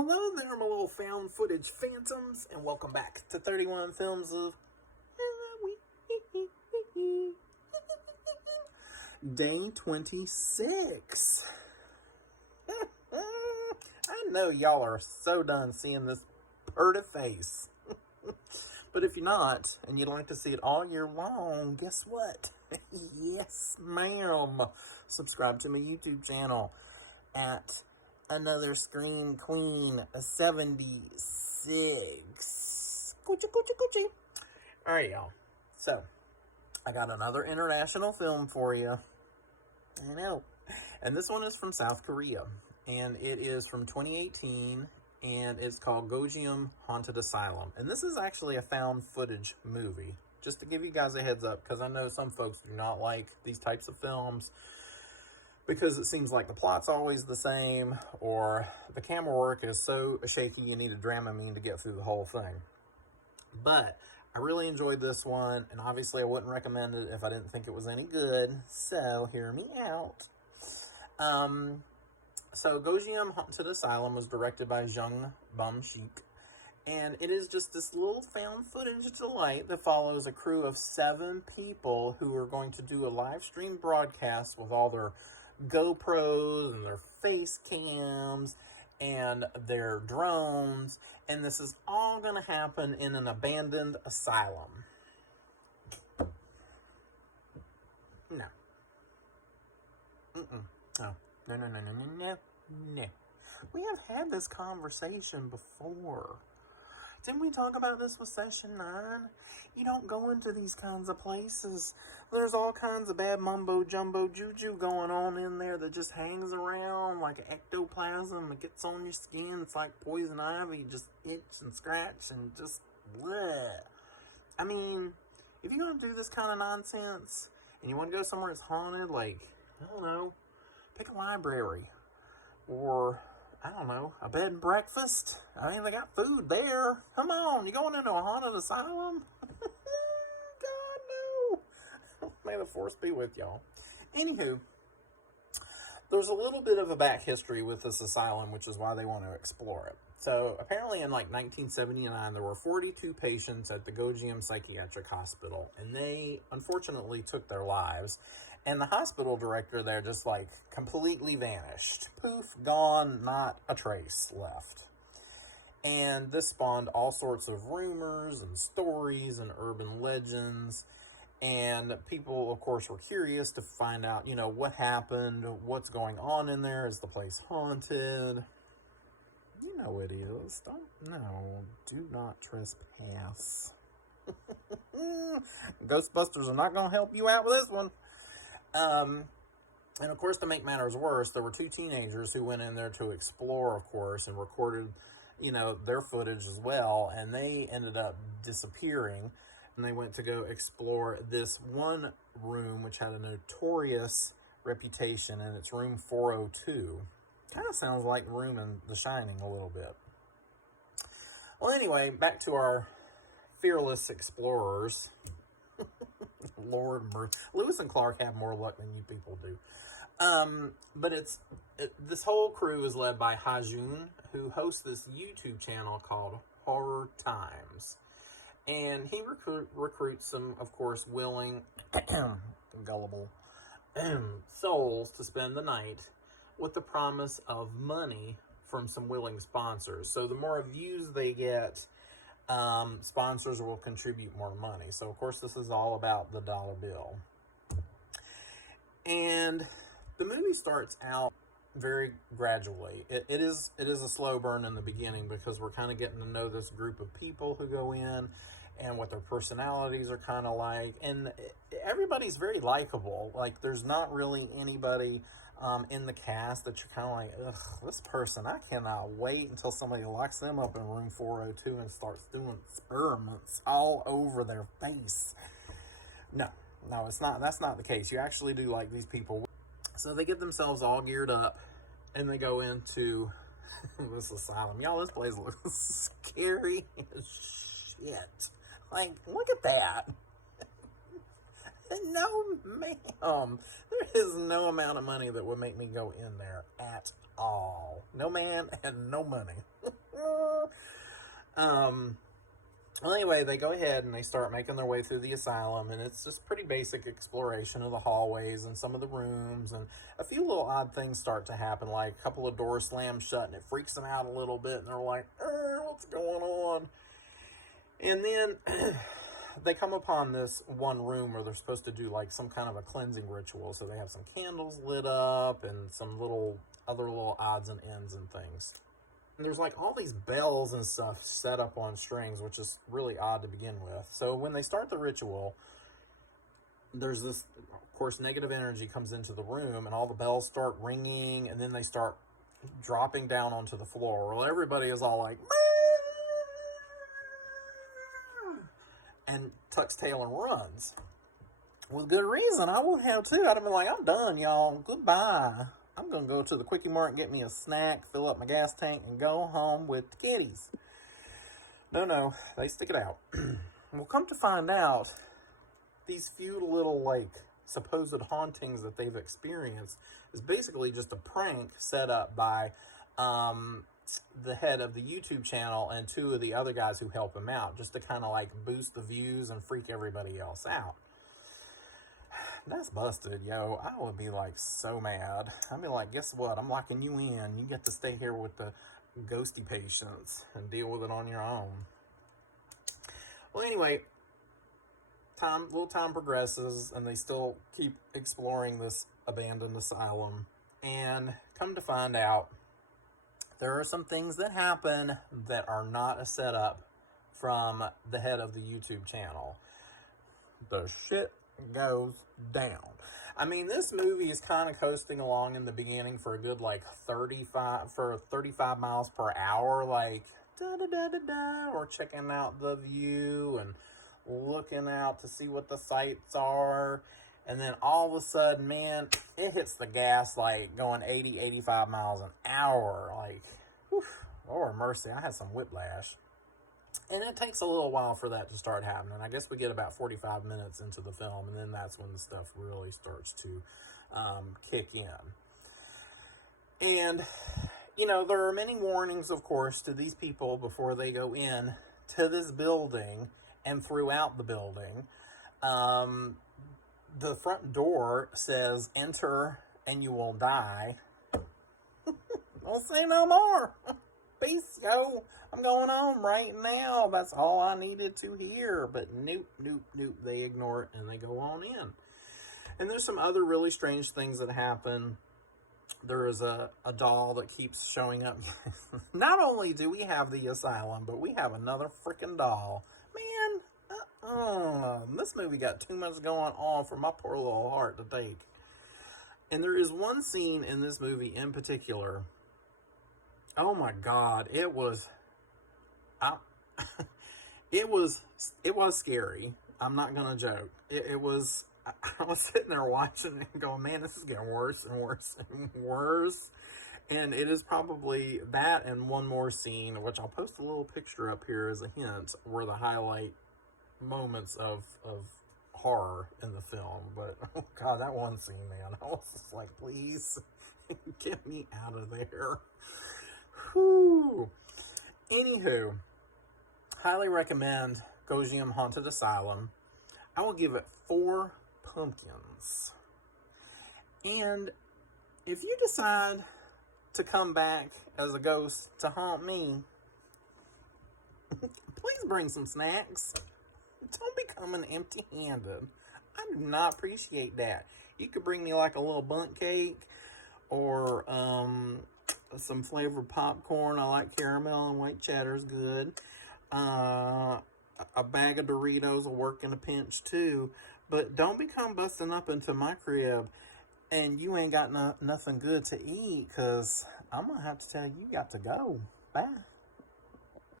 Hello there, my little found footage phantoms, and welcome back to 31 Films of Day 26. I know y'all are so done seeing this purty face. But if you're not, and you'd like to see it all year long, guess what? Yes, ma'am. Subscribe to my YouTube channel at Another Scream Queen 76. Coochie, coochie, coochie. Alright, y'all. So, I got another international film for you. I know. And this one is from South Korea. And it is from 2018. And it's called Gonjiam Haunted Asylum. And this is actually a found footage movie. Just to give you guys a heads up, because I know some folks do not like these types of films because it seems like the plot's always the same, or the camera work is so shaky you need a Dramamine to get through the whole thing. But I really enjoyed this one, and obviously I wouldn't recommend it if I didn't think it was any good, so hear me out. So Gonjiam Haunted Asylum was directed by Jung Bum-shik, and it is just this little found footage delight that follows a crew of 7 people who are going to do a live stream broadcast with all their GoPros and their face cams and their drones, and this is all going to happen in an abandoned asylum. No. No. We have had this conversation before. Didn't we talk about this with session 9? You don't go into these kinds of places. There's all kinds of bad mumbo jumbo juju going on in there that just hangs around like ectoplasm. It gets on your skin. It's like poison ivy. You just itch and scratch and just bleh. I mean, if you're going to do this kind of nonsense and you want to go somewhere that's haunted, like, I don't know, pick a library or, I don't know, a bed and breakfast. I mean, they got food there. Come on, you going into a haunted asylum? God, no. May the force be with y'all. Anywho, there's a little bit of a back history with this asylum, which is why they want to explore it. So, apparently in like 1979, there were 42 patients at the Gonjiam Psychiatric Hospital, and they unfortunately took their lives. And the hospital director there just like completely vanished. Poof, gone, not a trace left. And this spawned all sorts of rumors and stories and urban legends. And people, of course, were curious to find out, you know, what happened, what's going on in there, is the place haunted? You know it is. Do not trespass. Ghostbusters are not going to help you out with this one. And of course, to make matters worse, there were 2 teenagers who went in there to explore, of course, and recorded, you know, their footage as well. And they ended up disappearing. And they went to go explore this one room, which had a notorious reputation, and it's room 402. Kind of sounds like the room in The Shining a little bit. Well, anyway, back to our fearless explorers. Lord mercy. Lewis and Clark have more luck than you people do. But this whole crew is led by Ha-jun, who hosts this YouTube channel called Horror Times. And he recruits some, of course, willing, gullible souls to spend the night with the promise of money from some willing sponsors. So the more views they get, sponsors will contribute more money. So, of course, this is all about the dollar bill. And the movie starts out very gradually. It is a slow burn in the beginning because we're kind of getting to know this group of people who go in and what their personalities are kind of like. And everybody's very likable. Like, there's not really anybody in the cast that you're kind of like, ugh, this person, I cannot wait until somebody locks them up in room 402 and starts doing experiments all over their face. No, it's not. That's not the case. You actually do like these people. So they get themselves all geared up and they go into this asylum. Y'all, this place looks scary as shit. Like, look at that. No, ma'am. There is no amount of money that would make me go in there at all. No man and no money. Well, anyway, they go ahead and they start making their way through the asylum, and it's just pretty basic exploration of the hallways and some of the rooms, and a few little odd things start to happen, like a couple of doors slam shut, and it freaks them out a little bit, and they're like, what's going on? And then they come upon this one room where they're supposed to do like some kind of a cleansing ritual, so they have some candles lit up and some other little odds and ends and things. And there's like all these bells and stuff set up on strings, which is really odd to begin with. So when they start the ritual, there's this, of course, negative energy comes into the room, and all the bells start ringing, and then they start dropping down onto the floor. Well, everybody is all like, and tucks tail and runs. With good reason. I would have too. I'd have been like, I'm done, y'all. Goodbye. I'm going to go to the Quickie Mart and get me a snack, fill up my gas tank, and go home with the kitties. No, they stick it out. Well, come to find out, these few little, like, supposed hauntings that they've experienced is basically just a prank set up by the head of the YouTube channel and two of the other guys who help him out, just to kind of, like, boost the views and freak everybody else out. That's busted, yo. I would be like so mad. I'd be like, guess what? I'm locking you in. You get to stay here with the ghosty patients and deal with it on your own. Well, anyway, little time progresses, and they still keep exploring this abandoned asylum. And come to find out, there are some things that happen that are not a setup from the head of the YouTube channel. The shit goes down. I mean, this movie is kind of coasting along in the beginning for a good like 35 miles per hour, like da da da da da, or checking out the view and looking out to see what the sights are, and then all of a sudden, man, it hits the gas like going 80-85 miles an hour. Like, whew, Lord mercy, I had some whiplash. And it takes a little while for that to start happening. I guess we get about 45 minutes into the film, and then that's when the stuff really starts to kick in. And, you know, there are many warnings, of course, to these people before they go in to this building and throughout the building. The front door says, "Enter and you will die." Don't say no more. Peace, yo. I'm going home right now. That's all I needed to hear. But nope. They ignore it and they go on in. And there's some other really strange things that happen. There is a doll that keeps showing up. Not only do we have the asylum, but we have another freaking doll. Man, this movie got too much going on for my poor little heart to take. And there is one scene in this movie in particular. Oh my God, it was scary. I'm not gonna joke. It was. I was sitting there watching and going, man, this is getting worse and worse and worse. And it is probably that and one more scene, which I'll post a little picture up here as a hint, were the highlight moments of horror in the film. But oh God, that one scene, man, I was just like, please get me out of there. Whew. Anywho, highly recommend Gonjiam Haunted Asylum. I will give it 4 pumpkins. And if you decide to come back as a ghost to haunt me, please bring some snacks. Don't be coming empty-handed. I do not appreciate that. You could bring me like a little bundt cake or some flavored popcorn. I like caramel and white cheddar is good. A bag of Doritos will work in a pinch too. But don't become busting up into my crib and you ain't got nothing good to eat, because I'm going to have to tell you got to go. Bye.